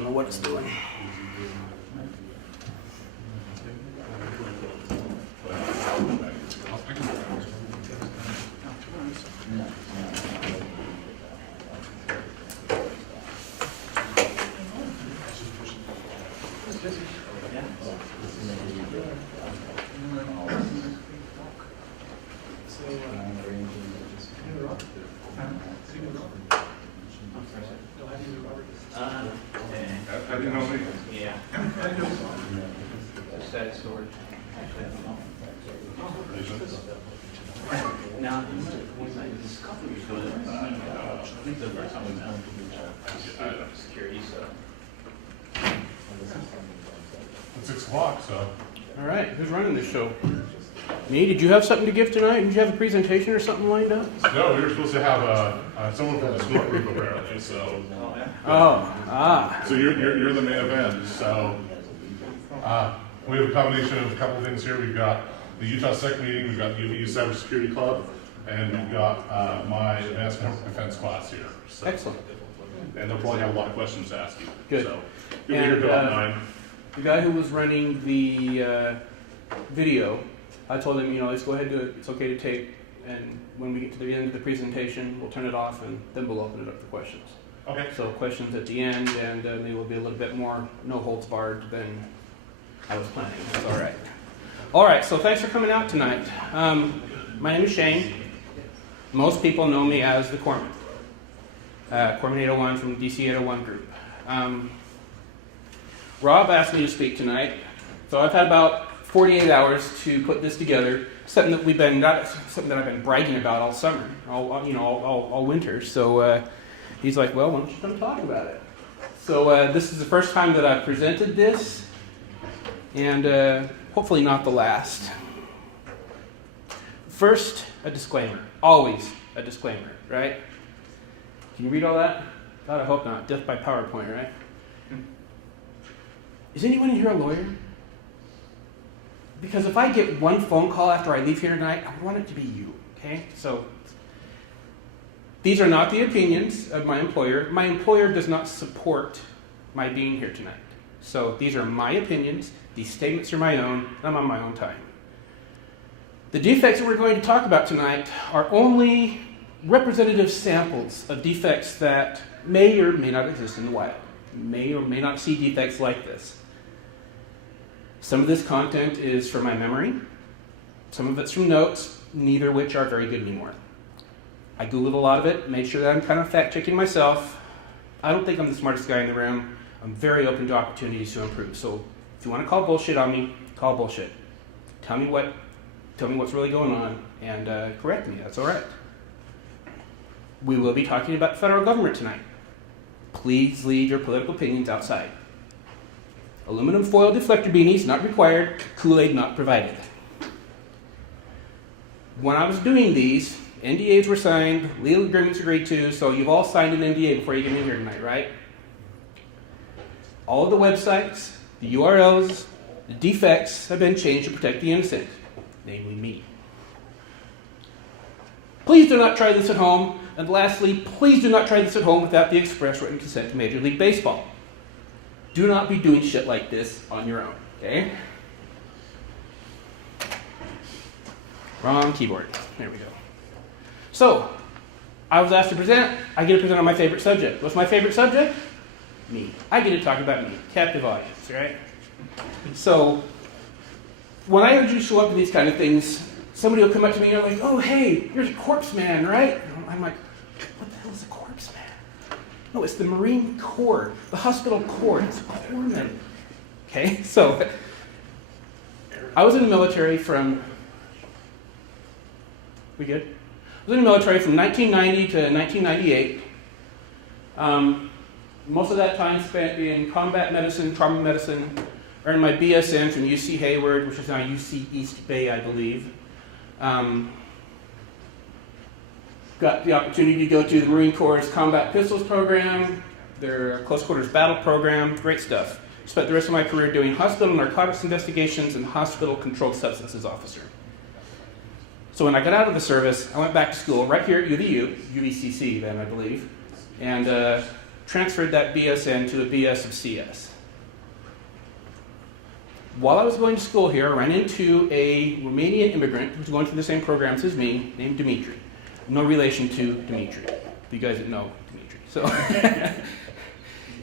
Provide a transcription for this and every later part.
don't know what it's doing. How do you know me? Yeah. Set storage. Now, this couple years ago, I think the first time we went to security, so. It's 6 o'clock, so. All right, who's running this show? Me? Did you have something to give tonight? Did you have a presentation or something lined up? No, we were supposed to have someone from the school group apparently, so. So you're the main event, so. We have a combination of a couple of things here. We've got the UtahSec meeting, we've got the UVU Cybersecurity Club, and we've got my Advanced Network Defense class here. So. Excellent. And they'll probably have a lot of questions to ask you. Good. So, you'll be here till about 9. The guy who was running the video, I told him, let's go ahead and do it. It's okay to tape, and when we get to the end of the presentation, we'll turn it off, and then we'll open it up for questions. Okay. So questions at the end, and maybe we'll be a little bit more no holds barred than I was planning. That's all right. All right, so thanks for coming out tonight. My name is Shane. Most people know me as the Corpsman. Corpsman 801 from DC 801 group. Rob asked me to speak tonight, so I've had about 48 hours to put this together. Something that I've been bragging about all summer, all winter. So he's like, "Well, why don't you come talk about it?" So this is the first time that I've presented this, and hopefully not the last. First, a disclaimer. Always a disclaimer, right? Can you read all that? God, I hope not. Death by PowerPoint, right? Is anyone in here a lawyer? Because if I get one phone call after I leave here tonight, I want it to be you, okay? So, these are not the opinions of my employer. My employer does not support my being here tonight. So, these are my opinions. These statements are my own. I'm on my own time. The defects that we're going to talk about tonight are only representative samples of defects that may or may not exist in the wild. You may or may not see defects like this. Some of this content is from my memory. Some of it's from notes, neither of which are very good anymore. I Googled a lot of it, made sure that I'm kind of fact-checking myself. I don't think I'm the smartest guy in the room. I'm very open to opportunities to improve. So if you want to call bullshit on me, call bullshit. Tell me what's really going on, and correct me. That's all right. We will be talking about the federal government tonight. Please leave your political opinions outside. Aluminum foil deflector beanies not required, Kool-Aid not provided. When I was doing these, NDAs were signed, legal agreements agreed to, so you've all signed an NDA before you get in here tonight, right? All of the websites, the URLs, the defects have been changed to protect the innocent, namely me. Please do not try this at home. And lastly, please do not try this at home without the express written consent to Major League Baseball. Do not be doing shit like this on your own, okay? Wrong keyboard. There we go. So, I was asked to present. I get to present on my favorite subject. What's my favorite subject? Me. I get to talk about me. Captive audience, right? So, when I usually show up to these kind of things, somebody will come up to me and they're like, "Oh, hey, you're a corpse man, right?" I'm like, "What the hell is a corpse man?" No, it's the Marine Corps, the hospital corps. It's a corpsman. Okay, so I was in the military from. We good? I was in the military from 1990 to 1998. Most of that time spent in combat medicine, trauma medicine. Earned my BSN from UC Hayward, which is now UC East Bay, I believe. Got the opportunity to go to the Marine Corps' Combat Pistols program, their Close Quarters Battle program, great stuff. Spent the rest of my career doing hospital narcotics investigations and hospital controlled substances officer. So when I got out of the service, I went back to school right here at UVU, UVCC then I believe, and transferred that BSN to a BS of CS. While I was going to school here, I ran into a Romanian immigrant who was going through the same programs as me, named Dimitri. No relation to Dimitri. You guys didn't know Dimitri. So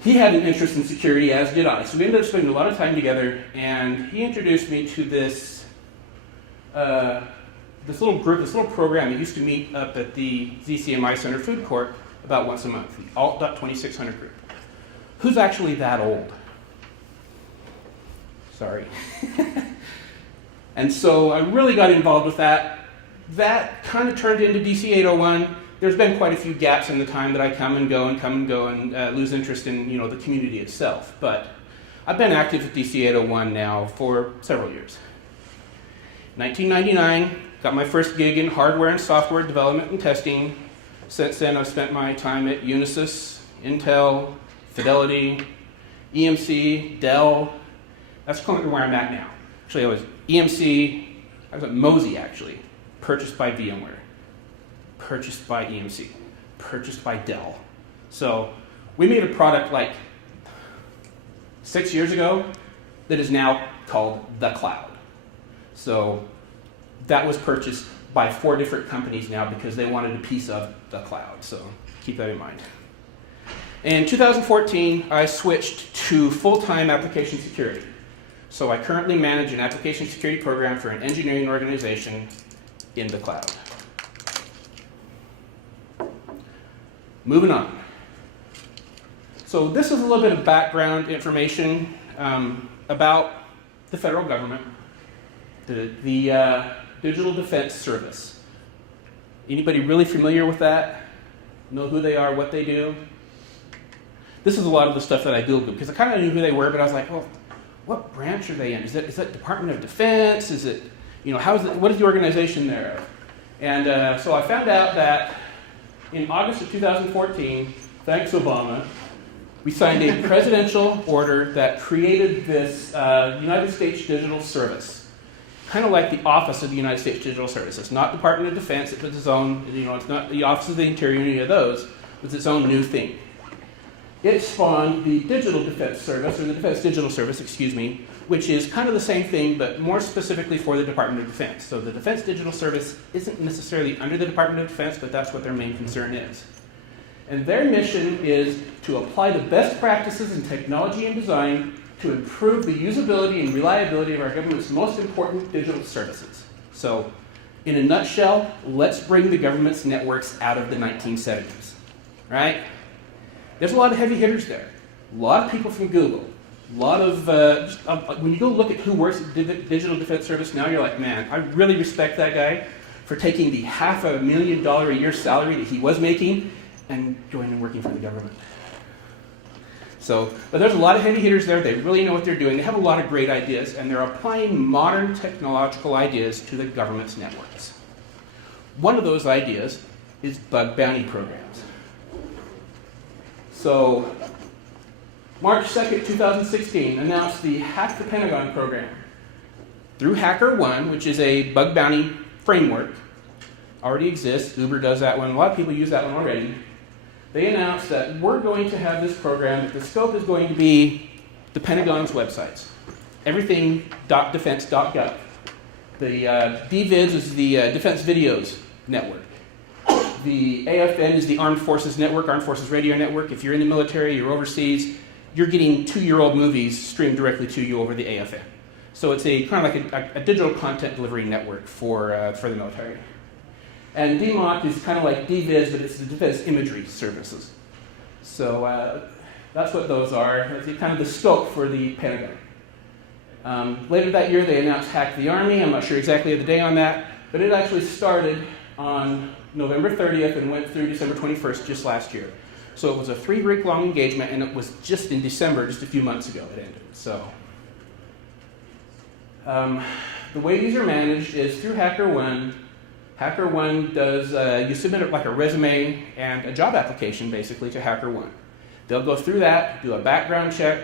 he had an interest in security, as did I. So we ended up spending a lot of time together, and he introduced me to this little group, this little program that used to meet up at the ZCMI Center Food Court about once a month, the Alt.2600 group. Who's actually that old? Sorry. And so I really got involved with that. That kind of turned into DC 801. There's been quite a few gaps in the time that I come and go and lose interest in the community itself. But I've been active at DC 801 now for several years. 1999, got my first gig in hardware and software development and testing. Since then, I've spent my time at Unisys, Intel, Fidelity, EMC, Dell. That's currently where I'm at now. Actually, I was at Mozy actually, purchased by VMware, purchased by EMC, purchased by Dell. So we made a product like 6 years ago that is now called the cloud. So that was purchased by 4 different companies now because they wanted a piece of the cloud. So keep that in mind. In 2014, I switched to full-time application security. So I currently manage an application security program for an engineering organization in the cloud. Moving on. So this is a little bit of background information about the federal government, the Digital Defense Service. Anybody really familiar with that? Know who they are, what they do? This is a lot of the stuff that I Googled because I kind of knew who they were, but I was like, well, what branch are they in? Is that Department of Defense? Is it, what is the organization there? And so I found out that in August of 2014, thanks Obama, we signed a presidential order that created this United States Digital Service, kind of like the Office of the United States Digital Service. It's not Department of Defense, it's its own, it's not the Office of the Interior, any of those, it's its own new thing. It spawned the Digital Defense Service, or the Defense Digital Service, which is kind of the same thing, but more specifically for the Department of Defense. So the Defense Digital Service isn't necessarily under the Department of Defense, but that's what their main concern is. And their mission is to apply the best practices in technology and design to improve the usability and reliability of our government's most important digital services. So, in a nutshell, let's bring the government's networks out of the 1970s, right? There's a lot of heavy hitters there. A lot of people from Google. A lot of, when you go look at who works at the Digital Defense Service now, you're like, man, I really respect that guy for taking the $500,000 a year salary that he was making and going and working for the government. So, but there's a lot of heavy hitters there. They really know what they're doing. They have a lot of great ideas, and they're applying modern technological ideas to the government's networks. One of those ideas is bug bounty programs. So, March 2nd, 2016, announced the Hack the Pentagon program. Through HackerOne, which is a bug bounty framework, already exists. Uber does that one. A lot of people use that one already. They announced that we're going to have this program, that the scope is going to be the Pentagon's websites. Everything .defense.gov. The DVIDs is the Defense Videos Network. The AFN is the Armed Forces Network, Armed Forces Radio Network. If you're in the military, you're overseas, you're getting 2-year-old movies streamed directly to you over the AFN. So it's a kind of like a digital content delivery network for the military. And DMOC is kind of like DVIZ, but it's the Defense Imagery Services. So that's what those are. That's kind of the scope for the Pentagon. Later that year, they announced Hack the Army. I'm not sure exactly the day on that, but it actually started on November 30th and went through December 21st just last year. So it was a 3-week-long engagement, and it was just in December, just a few months ago it ended. So the way these are managed is through HackerOne. HackerOne does, you submit like a resume and a job application basically to HackerOne. They'll go through that, do a background check,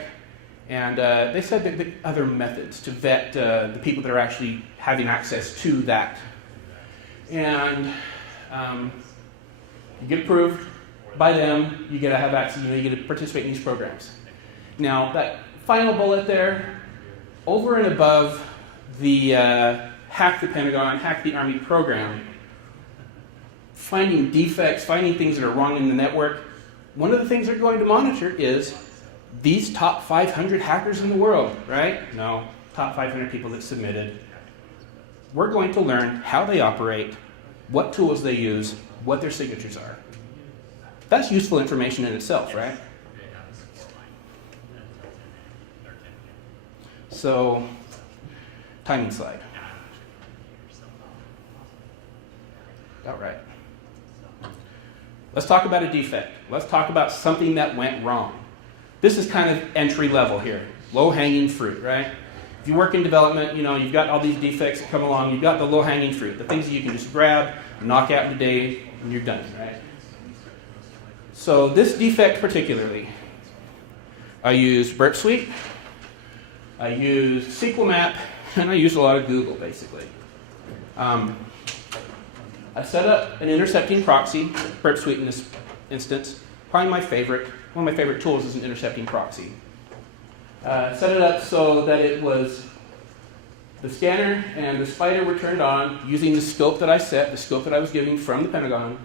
and they said that the other methods to vet the people that are actually having access to that. And you get approved, by them, you get to have access, you get to participate in these programs. Now, that final bullet there, over and above the hack the Pentagon, hack the Army program, finding defects, finding things that are wrong in the network, one of the things they're going to monitor is these top 500 hackers in the world, right? No, top 500 people that submitted. We're going to learn how they operate, what tools they use, what their signatures are. That's useful information in itself, right? So, timing slide. All right. Let's talk about a defect. Let's talk about something that went wrong. This is kind of entry level here, low-hanging fruit, right? If you work in development, you've got all these defects that come along. You've got the low-hanging fruit, the things that you can just grab, knock out in a day, and you're done, right? So this defect particularly, I used Burp Suite, I used SQL Map, and I used a lot of Google, basically. I set up an intercepting proxy, Burp Suite in this instance, probably my favorite. One of my favorite tools is an intercepting proxy. Set it up so that it was the scanner and the spider were turned on using the scope that I set, the scope that I was giving from the Pentagon,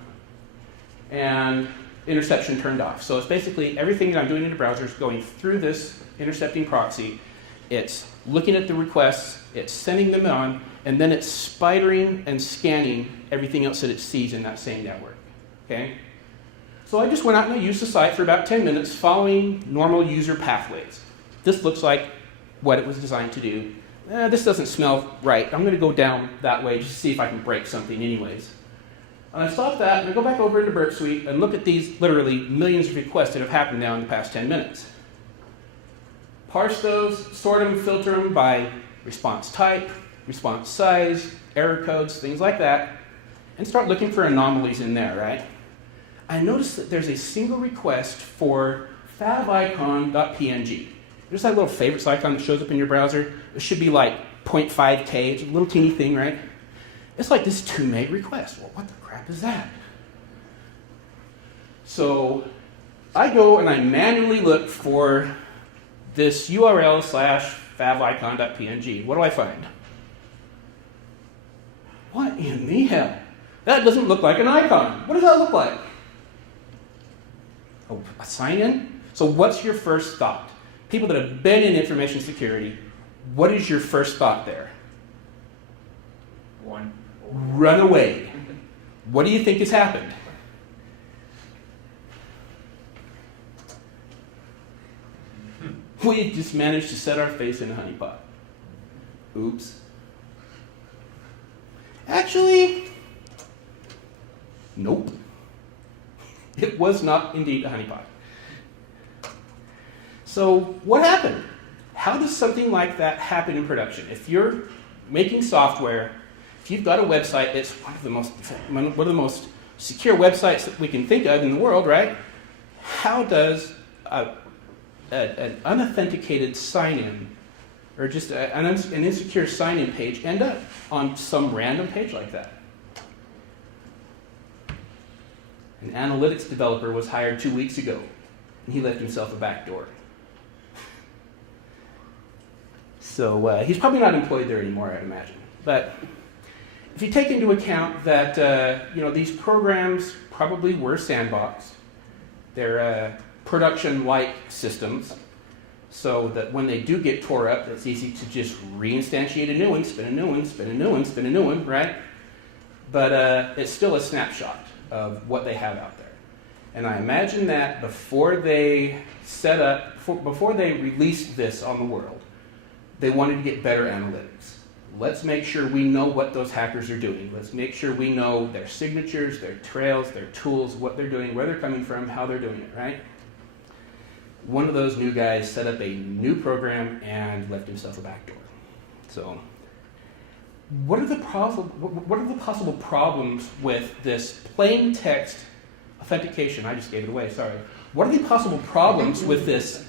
and interception turned off. So it's basically everything that I'm doing in the browser is going through this intercepting proxy. It's looking at the requests, it's sending them on, and then it's spidering and scanning everything else that it sees in that same network. Okay? So I just went out and I used the site for about 10 minutes following normal user pathways. This looks like what it was designed to do. This doesn't smell right. I'm going to go down that way just to see if I can break something anyways. And I stop that and I go back over into Burp Suite and look at these literally millions of requests that have happened now in the past 10 minutes. Parse those, sort them, filter them by response type, response size, error codes, things like that, and start looking for anomalies in there, right? I noticed that there's a single request for favicon.png. There's that little favorites icon that shows up in your browser. It should be like 0.5K. It's a little teeny thing, right? It's like this 2 meg request. Well, what the crap is that? So I go and I manually look for this URL / favicon.png. What do I find? What in the hell? That doesn't look like an icon. What does that look like? Oh, a sign-in? So what's your first thought? People that have been in information security, what is your first thought there? Run away. What do you think has happened? We just managed to set our face in a honeypot. Oops. Actually, nope. It was not indeed a honeypot. So what happened? How does something like that happen in production? If you're making software, if you've got a website, it's one of the most secure websites that we can think of in the world, right? How does an unauthenticated sign-in or just an insecure sign-in page end up on some random page like that? An analytics developer was hired 2 weeks ago, and he left himself a back door. So he's probably not employed there anymore, I'd imagine. But if you take into account that these programs probably were sandboxed, they're production-like systems, so that when they do get tore up, it's easy to just reinstantiate a new one, spin a new one, spin a new one, spin a new one, right? But it's still a snapshot of what they have out there. And I imagine that before they before they released this on the world, they wanted to get better analytics. Let's make sure we know what those hackers are doing. Let's make sure we know their signatures, their trails, their tools, what they're doing, where they're coming from, how they're doing it, right? One of those new guys set up a new program and left himself a backdoor. So, what are the possible problems with this plain text authentication? I just gave it away, sorry. What are the possible problems with this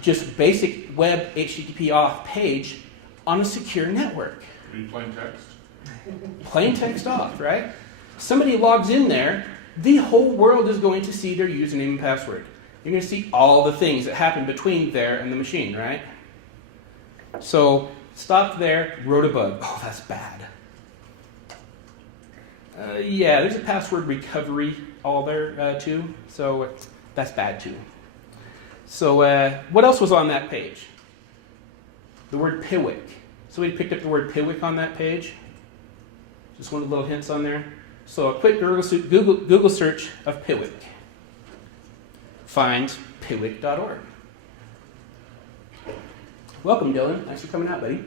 just basic web HTTP auth page on a secure network? Read plain text. Plain text auth, right? Somebody logs in there, the whole world is going to see their username and password. You're going to see all the things that happen between there and the machine, right? So stopped there, wrote a bug. Oh, that's bad. Yeah, there's a password recovery all there too, so that's bad too. So what else was on that page? The word Piwik. Somebody picked up the word Piwik on that page. Just one of the little hints on there. So a quick Google search of Piwik finds piwik.org. Welcome, Dylan. Thanks for coming out, buddy.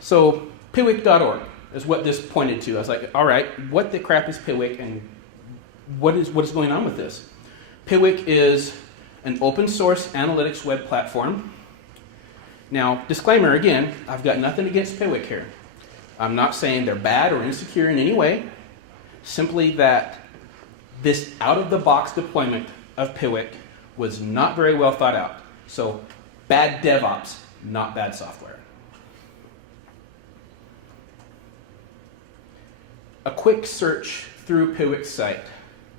So Piwik.org is what this pointed to. I was like, all right, what the crap is Piwik, and what is going on with this? Piwik is an open source analytics web platform. Now, disclaimer again, I've got nothing against Piwik here. I'm not saying they're bad or insecure in any way, simply that this out-of-the-box deployment of Piwik was not very well thought out. So, bad DevOps, not bad software. A quick search through Piwik's site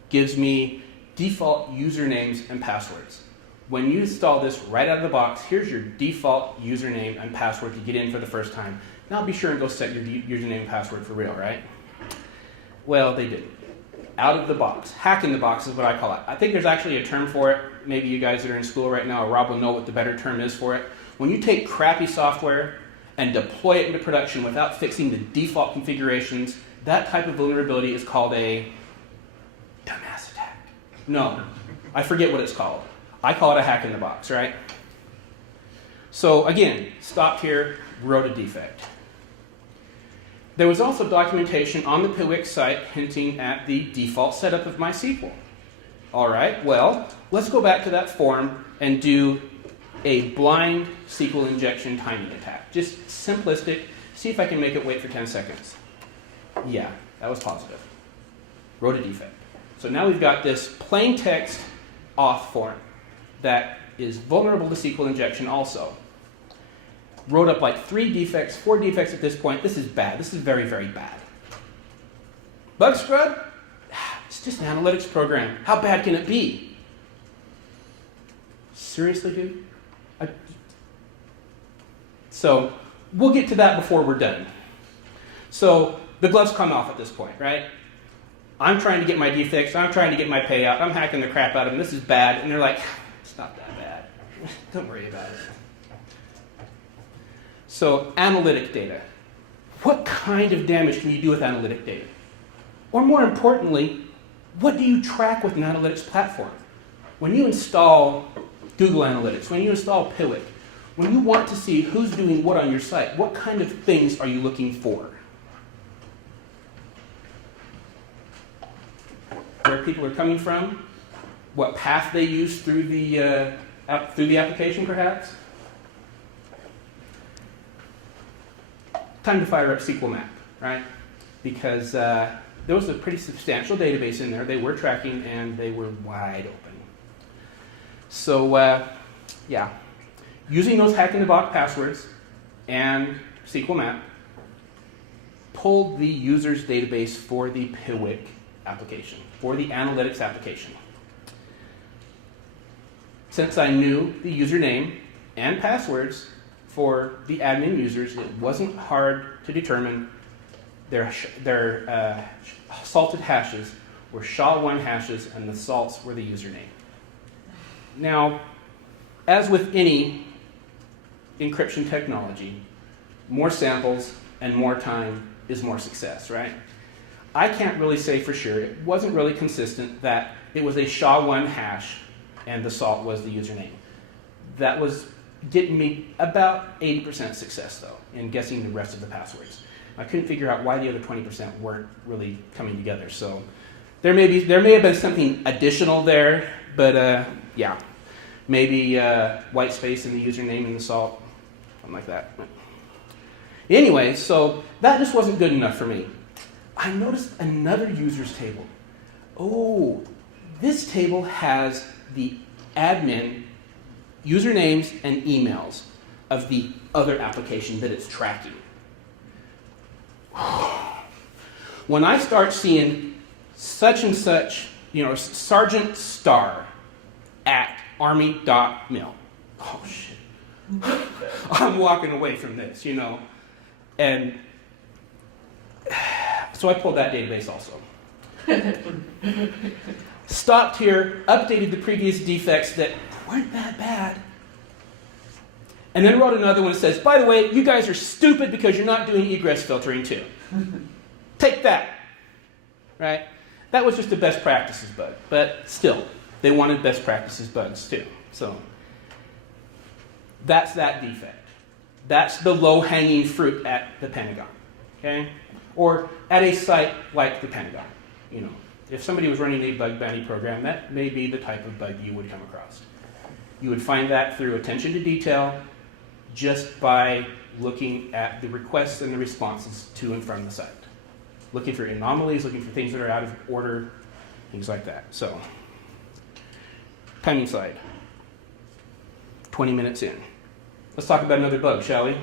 gives me default usernames and passwords. When you install this right out of the box, here's your default username and password to get in for the first time. Now be sure and go set your username and password for real, right? Well, they didn't. Out of the box. Hack in the box is what I call it. I think there's actually a term for it. Maybe you guys that are in school right now, or Rob will know what the better term is for it. When you take crappy software and deploy it into production without fixing the default configurations, that type of vulnerability is called a dumbass attack. No, I forget what it's called. I call it a hack in the box, right? So again, stopped here, wrote a defect. There was also documentation on the Piwik site hinting at the default setup of MySQL. All right, well, let's go back to that form and do a blind SQL injection timing attack. Just simplistic. See if I can make it wait for 10 seconds. Yeah, that was positive. Wrote a defect. So now we've got this plain text auth form that is vulnerable to SQL injection also. Wrote up like 4 defects at this point. This is bad. This is very, very bad. Bug scrub? It's just an analytics program. How bad can it be? Seriously, dude? So we'll get to that before we're done. So the gloves come off at this point, right? I'm trying to get my defects. I'm trying to get my payout. I'm hacking the crap out of them. This is bad. And they're like, it's not that bad. Don't worry about it. So analytic data. What kind of damage can you do with analytic data? Or more importantly, what do you track with an analytics platform? When you install Google Analytics, when you install Piwik, when you want to see who's doing what on your site, what kind of things are you looking for? Where people are coming from? What path they use through the application, perhaps? Time to fire up SQL Map, right? Because there was a pretty substantial database in there. They were tracking, and they were wide open. So, yeah. Using those hack-in-the-box passwords and SQL Map, pulled the user's database for the Piwik application, for the analytics application. Since I knew the username and passwords for the admin users, it wasn't hard to determine their salted hashes were SHA-1 hashes, and the salts were the username. Now, as with any encryption technology, more samples and more time is more success, right? I can't really say for sure. It wasn't really consistent that it was a SHA-1 hash and the salt was the username. That was getting me about 80% success, though, in guessing the rest of the passwords. I couldn't figure out why the other 20% weren't really coming together. So there may have been something additional there, but yeah, maybe white space in the username and the salt, something like that. Anyway, so that just wasn't good enough for me. I noticed another users table. Oh, this table has the admin usernames and emails of the other application that it's tracking. When I start seeing such and such, Sergeant Star at Army.mil, oh shit, I'm walking away from this, And so I pulled that database also. Stopped here, updated the previous defects that weren't that bad, and then wrote another one that says, by the way, you guys are stupid because you're not doing egress filtering too. Take that. Right? That was just a best practices bug, but still, they wanted best practices bugs too. So that's that defect. That's the low-hanging fruit at the Pentagon. Okay? Or at a site like the Pentagon. If somebody was running a bug bounty program, that may be the type of bug you would come across. You would find that through attention to detail, just by looking at the requests and the responses to and from the site. Looking for anomalies, looking for things that are out of order, things like that. So, timing slide. 20 minutes in. Let's talk about another bug, shall we?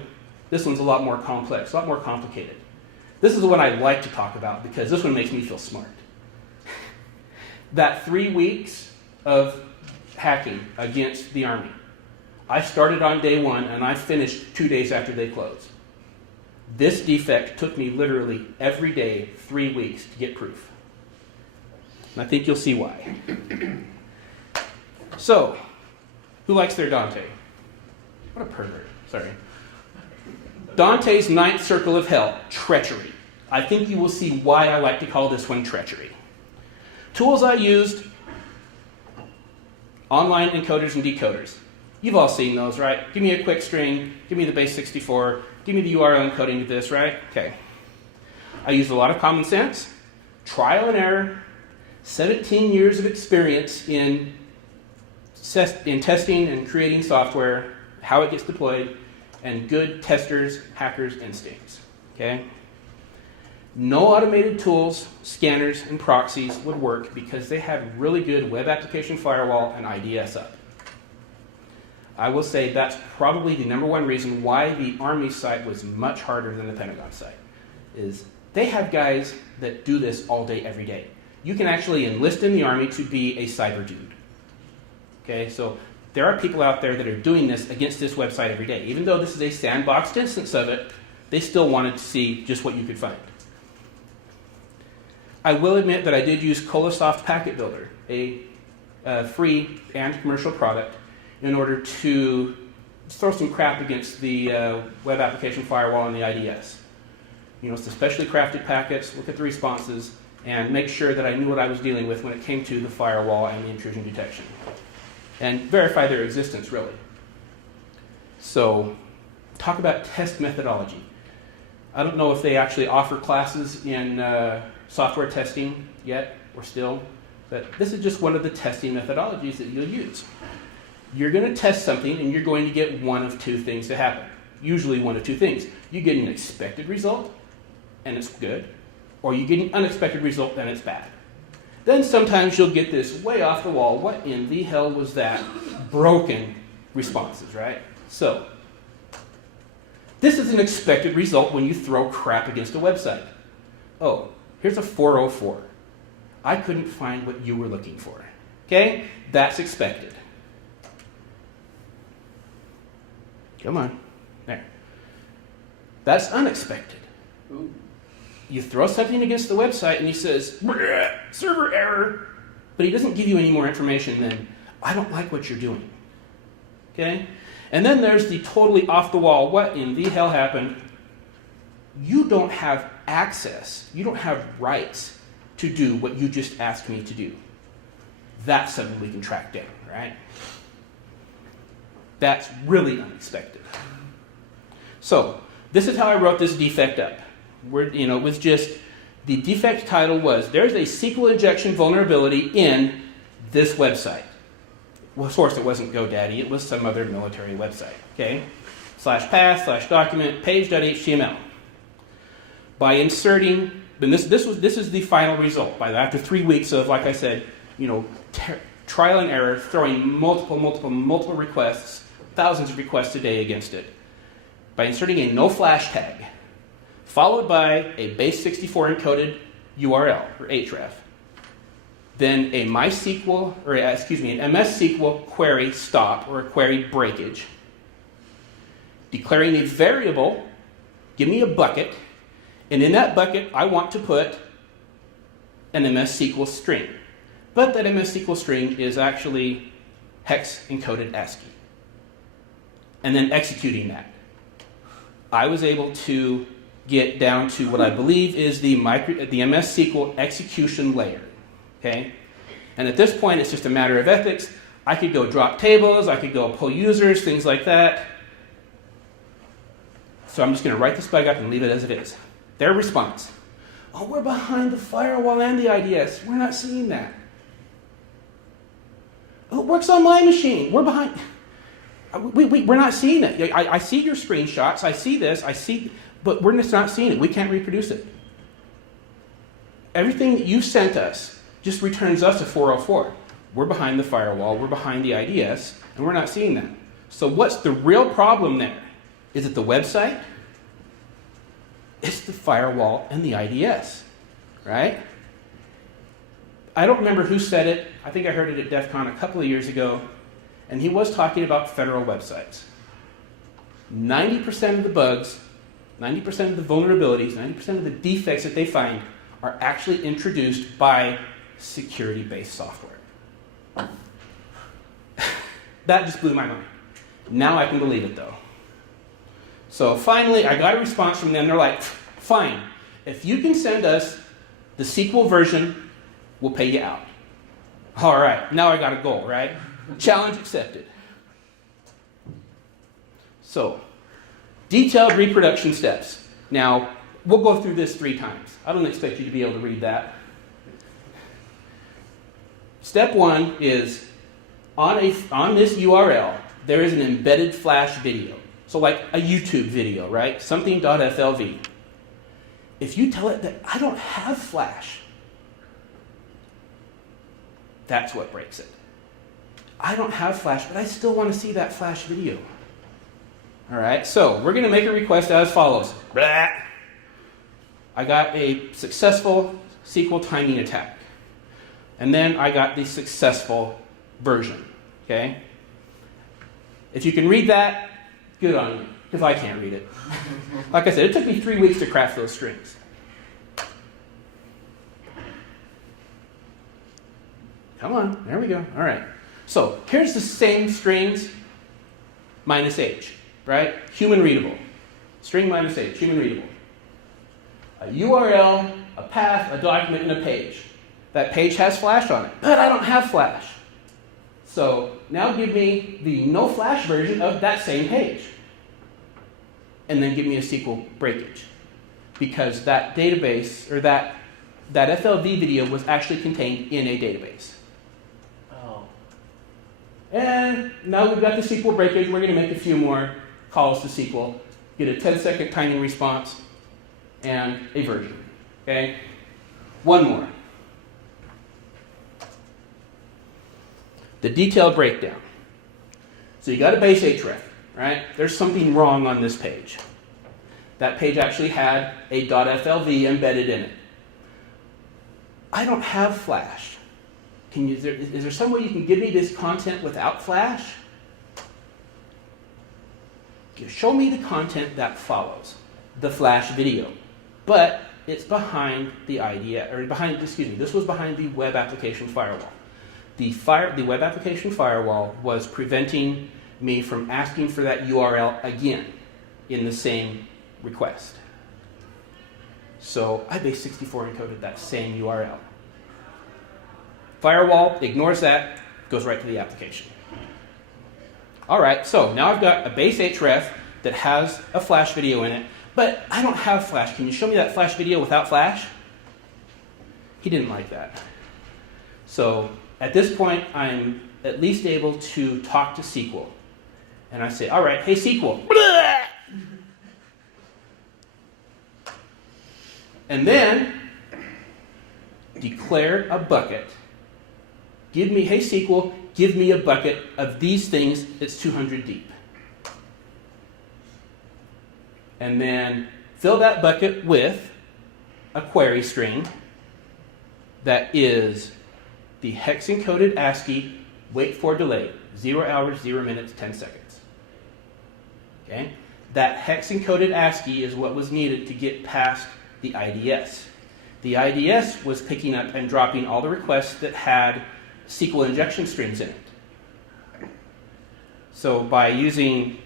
This one's a lot more complex, a lot more complicated. This is the one I like to talk about because this one makes me feel smart. That 3 weeks of hacking against the Army. I started on day 1 and I finished 2 days after they closed. This defect took me literally every day, 3 weeks to get proof. And I think you'll see why. So, who likes their Dante? What a pervert. Sorry. Dante's ninth circle of hell, treachery. I think you will see why I like to call this one treachery. Tools I used, online encoders and decoders. You've all seen those, right? Give me a quick string, give me the base 64, give me the URL encoding to this, right? Okay. I used a lot of common sense, trial and error, 17 years of experience in testing and creating software, how it gets deployed, and good testers, hackers' instincts, okay? No automated tools, scanners, and proxies would work because they had really good web application firewall and IDS up. I will say that's probably the number one reason why the Army site was much harder than the Pentagon site, is they have guys that do this all day, every day. You can actually enlist in the Army to be a cyber dude. Okay, so there are people out there that are doing this against this website every day. Even though this is a sandboxed instance of it, they still wanted to see just what you could find. I will admit that I did use Colasoft Packet Builder, a free and commercial product, in order to throw some crap against the web application firewall and the IDS. It's the specially crafted packets, look at the responses, and make sure that I knew what I was dealing with when it came to the firewall and the intrusion detection. And verify their existence, really. So, talk about test methodology. I don't know if they actually offer classes in software testing yet, or still, but this is just one of the testing methodologies that you'll use. You're going to test something, and you're going to get one of two things to happen. Usually one of two things. You get an expected result, and it's good, or you get an unexpected result, and it's bad. Then sometimes you'll get this way off the wall, what in the hell was that? Broken responses, right? So, this is an expected result when you throw crap against a website. Oh, here's a 404. I couldn't find what you were looking for. Okay? That's expected. Come on. There. That's unexpected. Ooh. You throw something against the website and he says, server error, but he doesn't give you any more information than, I don't like what you're doing. Okay? And then there's the totally off the wall, what in the hell happened? You don't have access, you don't have rights to do what you just asked me to do. That's something we can track down, right? That's really unexpected. So, this is how I wrote this defect up. It was just, the defect title was, there's a SQL injection vulnerability in this website. Well, of course, it wasn't GoDaddy, it was some other military website, okay? /path/document page.html. By inserting, and this is the final result. After 3 weeks of, like I said, trial and error, throwing multiple requests, thousands of requests a day against it. By inserting a no flash tag, followed by a base 64 encoded URL, or href. Then a MySQL, or excuse me, an MS SQL query stop, or a query breakage. Declaring a variable, give me a bucket, and in that bucket I want to put an MS SQL string. But that MS SQL string is actually hex encoded ASCII. And then executing that. I was able to get down to what I believe is the MS SQL execution layer. Okay? And at this point, it's just a matter of ethics. I could go drop tables, I could go pull users, things like that. So I'm just going to write this bug up and leave it as it is. Their response. Oh, we're behind the firewall and the IDS. We're not seeing that. Oh, it works on my machine. We're behind. We're not seeing it. I see your screenshots. I see this. But we're just not seeing it. We can't reproduce it. Everything that you sent us just returns us a 404. We're behind the firewall. We're behind the IDS, and we're not seeing that. So what's the real problem there? Is it the website? It's the firewall and the IDS, right? I don't remember who said it. I think I heard it at DEF CON a couple of years ago, and he was talking about federal websites. 90% of the bugs, 90% of the vulnerabilities, 90% of the defects that they find are actually introduced by security-based software. That just blew my mind. Now I can believe it, though. So finally, I got a response from them. They're like, fine, if you can send us the SQL version, we'll pay you out. All right, now I got a goal, right? Challenge accepted. So, detailed reproduction steps. Now, we'll go through this 3 times. I don't expect you to be able to read that. Step 1 is, on this URL, there is an embedded Flash video. So like a YouTube video, right? Something.flv. If you tell it that I don't have Flash, that's what breaks it. I don't have Flash, but I still want to see that Flash video. All right, so we're going to make a request as follows. Blah. I got a successful SQL timing attack. And then I got the successful version, okay? If you can read that, good on you, because I can't read it. Like I said, it took me 3 weeks to craft those strings. Come on, there we go. All right. So here's the same strings minus H, right? Human readable. String minus H, human readable. A URL, a path, a document, and a page. That page has Flash on it, but I don't have Flash. So now give me the no Flash version of that same page. And then give me a SQL breakage. Because that database, or that FLV video was actually contained in a database. Oh. And now we've got the SQL breakage. We're going to make a few more calls to SQL. Get a 10-second timing response and a version. Okay? One more. The detailed breakdown. So you got a base href, right? There's something wrong on this page. That page actually had a .flv embedded in it. I don't have Flash. Is there some way you can give me this content without Flash? Show me the content that follows the Flash video, but it's behind the this was behind the web application firewall. The web application firewall was preventing me from asking for that URL again in the same request. So I base 64 encoded that same URL. Firewall ignores that, goes right to the application. All right, so now I've got a base href that has a Flash video in it, but I don't have Flash. Can you show me that Flash video without Flash? He didn't like that. So at this point, I'm at least able to talk to SQL. And I say, all right, hey SQL. And then declare a bucket. Give me, hey SQL, give me a bucket of these things that's 200 deep. And then fill that bucket with a query string that is the hex-encoded ASCII wait for delay, 0 hours, 0 minutes, 10 seconds. Okay? That hex-encoded ASCII is what was needed to get past the IDS. The IDS was picking up and dropping all the requests that had SQL injection strings in it. So by using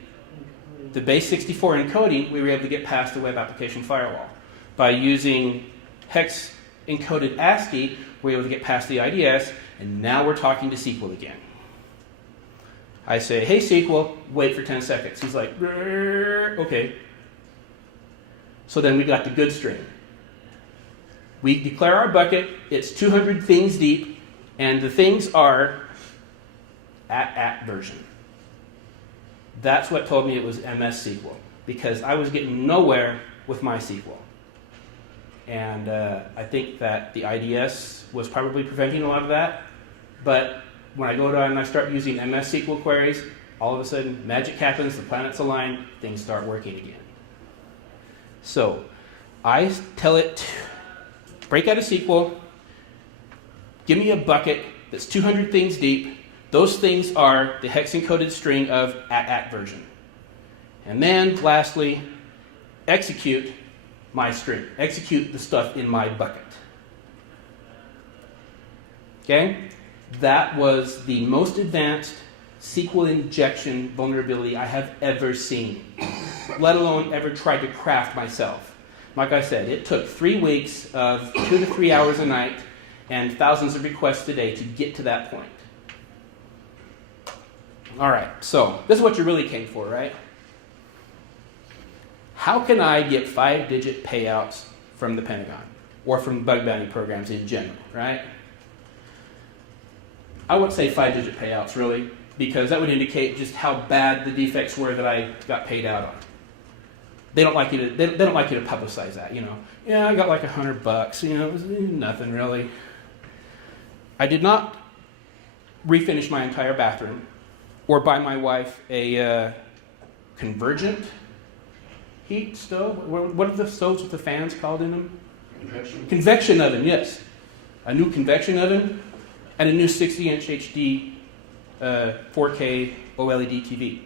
the base 64 encoding, we were able to get past the web application firewall. By using hex encoded ASCII, we were able to get past the IDS, and now we're talking to SQL again. I say, hey SQL, wait for 10 seconds. He's like, okay. So then we got the good string. We declare our bucket, it's 200 things deep, and the things are at version. That's what told me it was MS SQL, because I was getting nowhere with MySQL. And I think that the IDS was probably preventing a lot of that. But when I go down and I start using MS SQL queries, all of a sudden magic happens, the planets align, things start working again. So I tell it, break out of SQL, give me a bucket that's 200 things deep. Those things are the hex-encoded string of at version. And then, lastly, execute my string. Execute the stuff in my bucket. Okay? That was the most advanced SQL injection vulnerability I have ever seen, let alone ever tried to craft myself. Like I said, it took 3 weeks of 2 to 3 hours a night and thousands of requests a day to get to that point. All right, so this is what you really came for, right? How can I get 5-digit payouts from the Pentagon or from bug bounty programs in general, right? I wouldn't say 5-digit payouts, really, because that would indicate just how bad the defects were that I got paid out on. They don't like you to. They don't like you to publicize that. You know, yeah, I got like $100. You know, it was nothing really. I did not refinish my entire bathroom, or buy my wife a convergent heat stove. What are the stoves with the fans called in them? Convection oven. Yes, a new convection oven and a new 60-inch HD 4K OLED TV.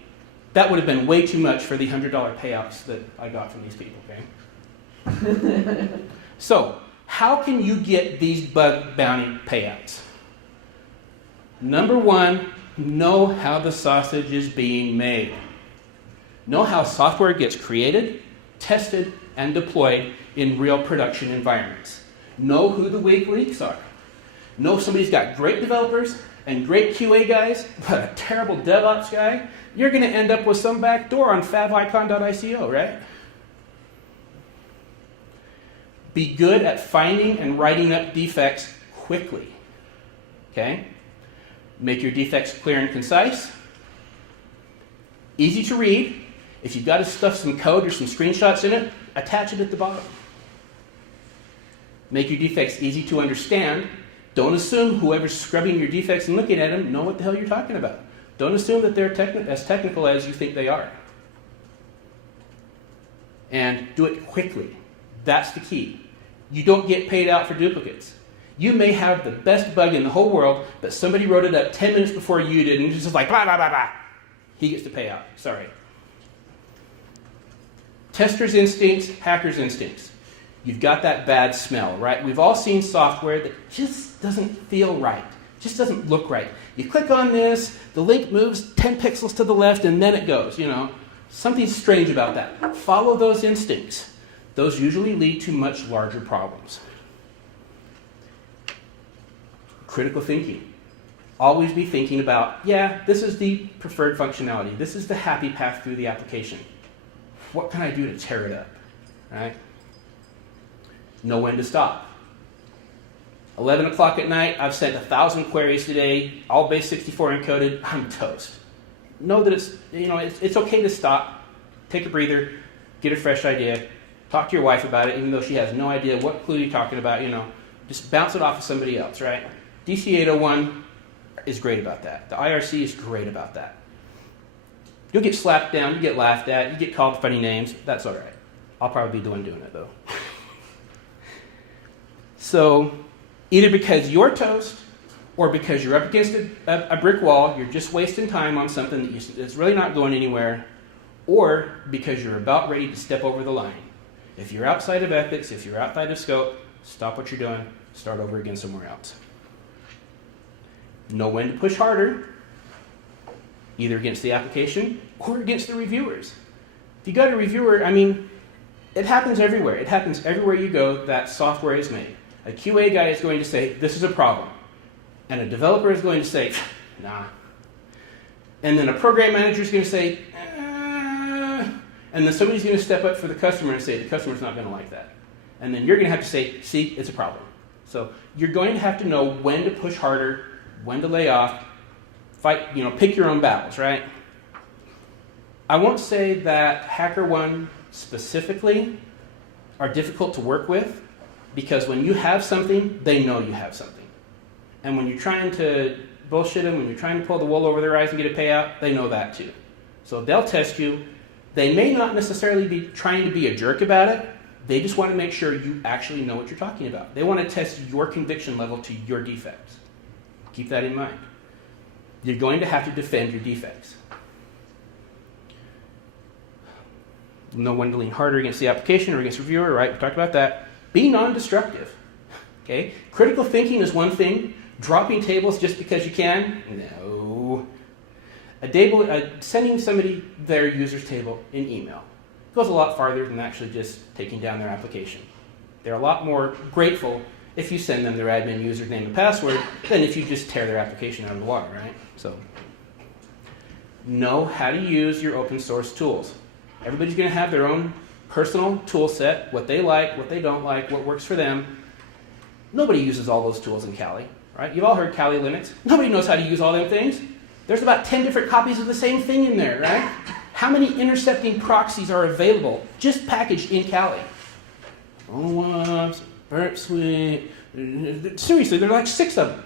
That would have been way too much for the $100 payouts that I got from these people, okay? So, how can you get these bug bounty payouts? Number one, know how the sausage is being made. Know how software gets created, tested, and deployed in real production environments. Know who the weak links are. Know somebody's got great developers and great QA guys, but a terrible DevOps guy. You're going to end up with some back door on favicon.ico, right? Be good at finding and writing up defects quickly. Okay? Make your defects clear and concise. Easy to read. If you've got to stuff some code or some screenshots in it, attach it at the bottom. Make your defects easy to understand. Don't assume whoever's scrubbing your defects and looking at them know what the hell you're talking about. Don't assume that they're as technical as you think they are. And do it quickly. That's the key. You don't get paid out for duplicates. You may have the best bug in the whole world, but somebody wrote it up 10 minutes before you did, and it's just like, blah, blah, blah, blah. He gets to pay out. Sorry. Tester's instincts, hacker's instincts. You've got that bad smell, right? We've all seen software that just doesn't feel right, just doesn't look right. You click on this, the link moves 10 pixels to the left, and then it goes, you know. Something's strange about that. Follow those instincts. Those usually lead to much larger problems. Critical thinking. Always be thinking about, yeah, this is the preferred functionality. This is the happy path through the application. What can I do to tear it up, right? Know when to stop. 11 o'clock at night, I've sent 1,000 queries today, all base 64 encoded, I'm toast. Know that it's okay to stop, take a breather, get a fresh idea, talk to your wife about it, even though she has no idea what clue you're talking about, just bounce it off of somebody else, right? DC 801 is great about that. The IRC is great about that. You'll get slapped down, you get laughed at, you get called funny names, that's all right. I'll probably be the one doing it though. So either because you're toast or because you're up against a brick wall, you're just wasting time on something that's really not going anywhere, or because you're about ready to step over the line. If you're outside of ethics, if you're outside of scope, stop what you're doing, start over again somewhere else. Know when to push harder, either against the application or against the reviewers. If you got a reviewer, I mean, it happens everywhere. It happens everywhere you go that software is made. A QA guy is going to say, this is a problem. And a developer is going to say, nah. And then a program manager is going to say, and then somebody's going to step up for the customer and say, the customer's not going to like that. And then you're going to have to say, see, it's a problem. So you're going to have to know when to push harder, when to lay off, fight, pick your own battles, right? I won't say that HackerOne specifically are difficult to work with, because when you have something, they know you have something. And when you're trying to bullshit them, when you're trying to pull the wool over their eyes and get a payout, they know that too. So they'll test you. They may not necessarily be trying to be a jerk about it. They just want to make sure you actually know what you're talking about. They want to test your conviction level to your defects. Keep that in mind. You're going to have to defend your defects. Know when to lean harder against the application or against the reviewer, right? We talked about that. Be non-destructive. Okay? Critical thinking is one thing. Dropping tables just because you can? No. Sending somebody their user's table in email goes a lot farther than actually just taking down their application. They're a lot more grateful if you send them their admin username and password than if you just tear their application out of the water, right? So, know how to use your open source tools. Everybody's going to have their own personal tool set, what they like, what they don't like, what works for them. Nobody uses all those tools in Kali, right? You've all heard Kali Linux. Nobody knows how to use all them things. There's about 10 different copies of the same thing in there, right? How many intercepting proxies are available just packaged in Kali? OWASP, Burp Suite. Seriously, there are like 6 of them.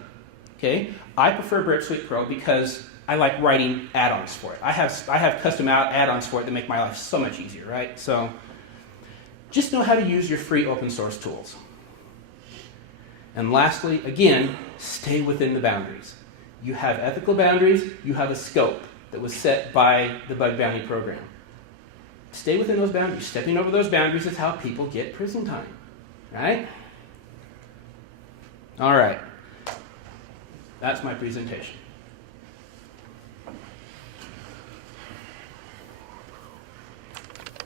Okay? I prefer Burp Suite Pro because I like writing add-ons for it. I have custom add-ons for it that make my life so much easier, right? So just know how to use your free open source tools. And lastly, again, stay within the boundaries. You have ethical boundaries, you have a scope that was set by the bug bounty program. Stay within those boundaries. Stepping over those boundaries is how people get prison time, right? All right. That's my presentation.